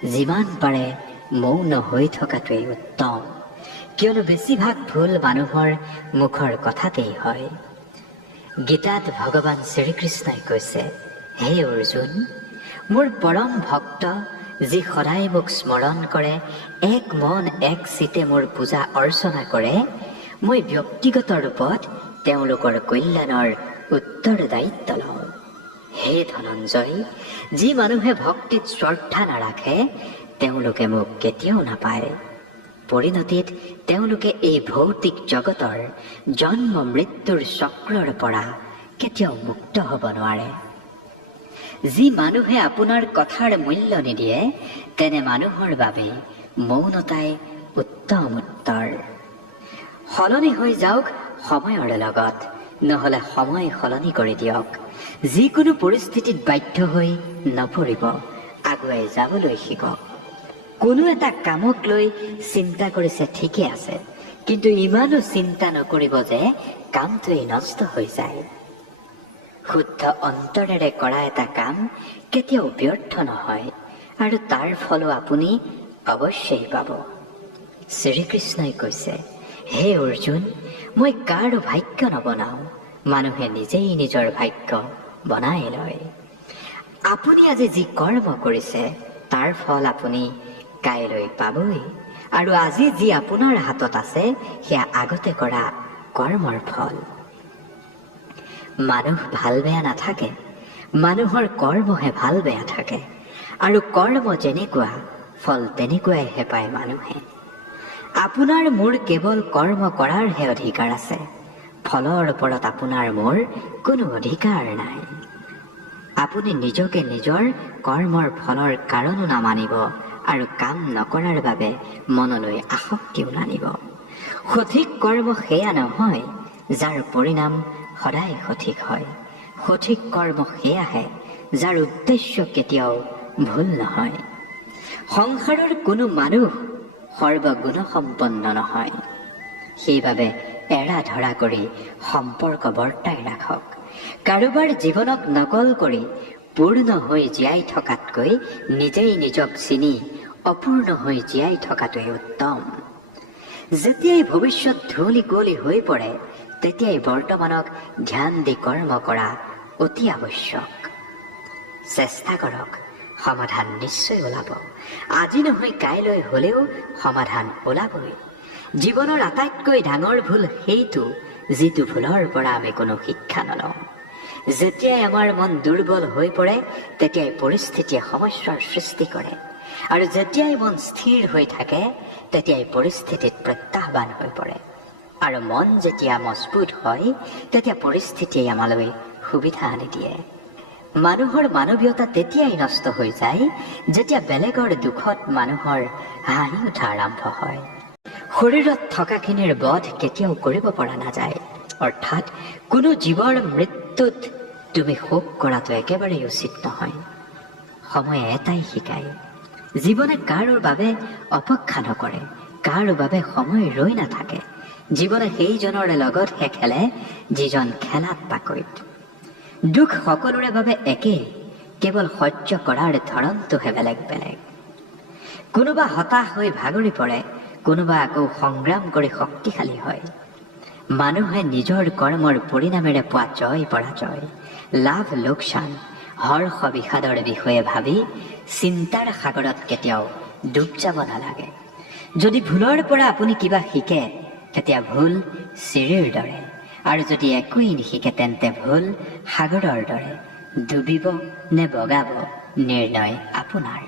যিমান পাৰে মৌন হৈ থকাটোৱেই উত্তম, কিয়নো বেছিভাগ ভুল মানুহৰ মুখৰ কথাতেই হয়। গীতাত ভগৱান শ্ৰীকৃষ্ণই কৈছে, হে অৰ্জুন, মোৰ পৰম ভক্ত যি সদায় মোক স্মৰণ কৰে, এক মন এক চিতে মোৰ পূজা অৰ্চনা কৰে, মই ব্যক্তিগত ৰূপত তেওঁলোকৰ কল্যাণৰ উত্তৰদায়িত্ব লওঁ। হে ধনঞ্জয়, যি মানুহে ভক্তিত শ্ৰদ্ধা নাৰাখে তেওঁলোকে মোক কেতিয়াও নাপায়। পৰিণতিত তেওঁলোকে এই ভৌতিক জগতৰ জন্ম মৃত্যুৰ চক্ৰৰ পৰা কেতিয়াও মুক্ত হ'ব নোৱাৰে। যি মানুহে আপোনাৰ কথাৰ মূল্য নিদিয়ে তেনে মানুহৰ বাবে মৌনতাই উত্তম উত্তৰ। সলনি হৈ যাওক সময়ৰ লগত, নহ'লে সময় সলনি কৰি দিয়ক। যিকোনো পৰিস্থিতিত বাধ্য হৈ নপৰিব, আগুৱাই যাবলৈ শিকক। কোনো এটা কামক লৈ চিন্তা কৰিছে ঠিকে আছে, কিন্তু ইমানো চিন্তা নকৰিব যে কামটোৱেই নষ্ট হৈ যায়। শুদ্ধ অন্তৰেৰে কৰা এটা কাম কেতিয়াও ব্যৰ্থ নহয় আৰু তাৰ ফলো আপুনি অৱশ্যেই পাব। শ্ৰীকৃষ্ণই কৈছে, হে অৰ্জুন, মই কাৰো ভাগ্য নবনাওঁ, মানুহে নিজেই নিজৰ ভাগ্য বনাই লয়। আপুনি আজি যি কৰ্ম কৰিছে তাৰ ফল আপুনি কাইলৈ পাবই, আৰু আজি যি আপোনাৰ হাতত আছে সেয়া আগতে কৰা কৰ্মৰ ফল। মানুহ ভাল বেয়া নাথাকে, মানুহৰ কৰ্মহে ভাল বেয়া থাকে, আৰু কৰ্ম যেনেকুৱা ফল তেনেকুৱাইহে পায় মানুহে। আপোনাৰ মোৰ কেৱল কৰ্ম কৰাৰহে অধিকাৰ আছে, ফলৰ ওপৰত আপোনাৰ মোৰ কোনো অধিকাৰ নাই। আপুনি নিজকে নিজৰ কৰ্মৰ ফলৰ কাৰণো নামানিব আৰু কাম নকৰাৰ বাবে মনলৈ আসক্তিও নানিব। সঠিক কৰ্ম সেয়া নহয় যাৰ পৰিণাম সদায় সঠিক হয়। সঠিক কৰ্ম সেয়াহে যাৰ উদ্দেশ্য কেতিয়াও ভুল নহয়। সংসাৰৰ কোনো মানুহ সৰ্বগুণসম্পন্ন নহয়, সেইবাবে এৰা ধৰা কৰি সম্পৰ্ক বৰ্তাই ৰাখক। কাৰোবাৰ জীৱনক নকল কৰি পূৰ্ণ হৈ জীয়াই থকাতকৈ নিজেই নিজক চিনি অপূৰ্ণ হৈ জীয়াই থকাটোৱেই উত্তম। যেতিয়াই ভৱিষ্যত ধূলি কুঁৱলী হৈ পৰে তেতিয়াই বৰ্তমানক ধ্যান দি কৰ্ম কৰা অতি আৱশ্যক। চেষ্টা কৰক, সমাধান নিশ্চয় ওলাব। আজি নহয় কাইলৈ হলেও সমাধান ওলাবই। জীৱনৰ আটাইতকৈ ডাঙৰ ভুল সেইটো যিটো ভুলৰ পৰা আমি কোনো শিক্ষা নলওঁ। যেতিয়াই আমাৰ মন দুৰ্বল হৈ পৰে তেতিয়াই পৰিস্থিতিয়ে সমস্যাৰ সৃষ্টি কৰে, আৰু যেতিয়াই মন স্থিৰ হৈ থাকে তেতিয়াই পৰিস্থিতিত প্ৰত্যাহ্বান হৈ পৰে, আৰু মন যেতিয়া মজবুত হয় তেতিয়া পৰিস্থিতিয়ে আমালৈ সুবিধা আনি দিয়ে। মানুহৰ মানৱীয়তা তেতিয়াই নষ্ট হৈ যায় যেতিয়া বেলেগৰ দুখত মানুহৰ হাঁহি উঠা আৰম্ভ হয়। শৰীৰত থকাখিনিৰ বধ কেতিয়াও কৰিব পৰা নাযায়, অৰ্থাৎ কোনো জীৱৰ মৃত্যুত তুমি শোক কৰাটো একেবাৰেই উচিত নহয়। সময়ে এটাই শিকায়, জীৱনে কাৰো বাবে অপেক্ষা নকৰে, কাৰো বাবে সময় ৰৈ নাথাকে। জীৱনে সেইজনৰ লগতহে খেলে যিজন খেলাত পাকৈত। দুখ সকলোৰে বাবে একেই, কেৱল সহ্য কৰাৰ ধৰণটোহে বেলেগ বেলেগ। কোনোবা হতাশ হৈ ভাগৰি পৰে, কোনোবা আকৌ সংগ্ৰাম কৰি শক্তিশালী হয়। মানুহে নিজৰ কৰ্মৰ পৰিণামেৰে পোৱা জয় পৰাজয়, লাভ লোকচান, হৰ্ষ বিষাদৰ বিষয়ে ভাবি চিন্তাৰ সাগৰত কেতিয়াও ডুব যাব নালাগে। যদি ভুলৰ পৰা আপুনি কিবা শিকে তেতিয়া ভুল চিৰিৰ দৰে, আৰু যদি একোৱেই নিশিকে তেন্তে ভুল সাগৰৰ দৰে। ডুবিব নে বগাব নিৰ্ণয় আপোনাৰ।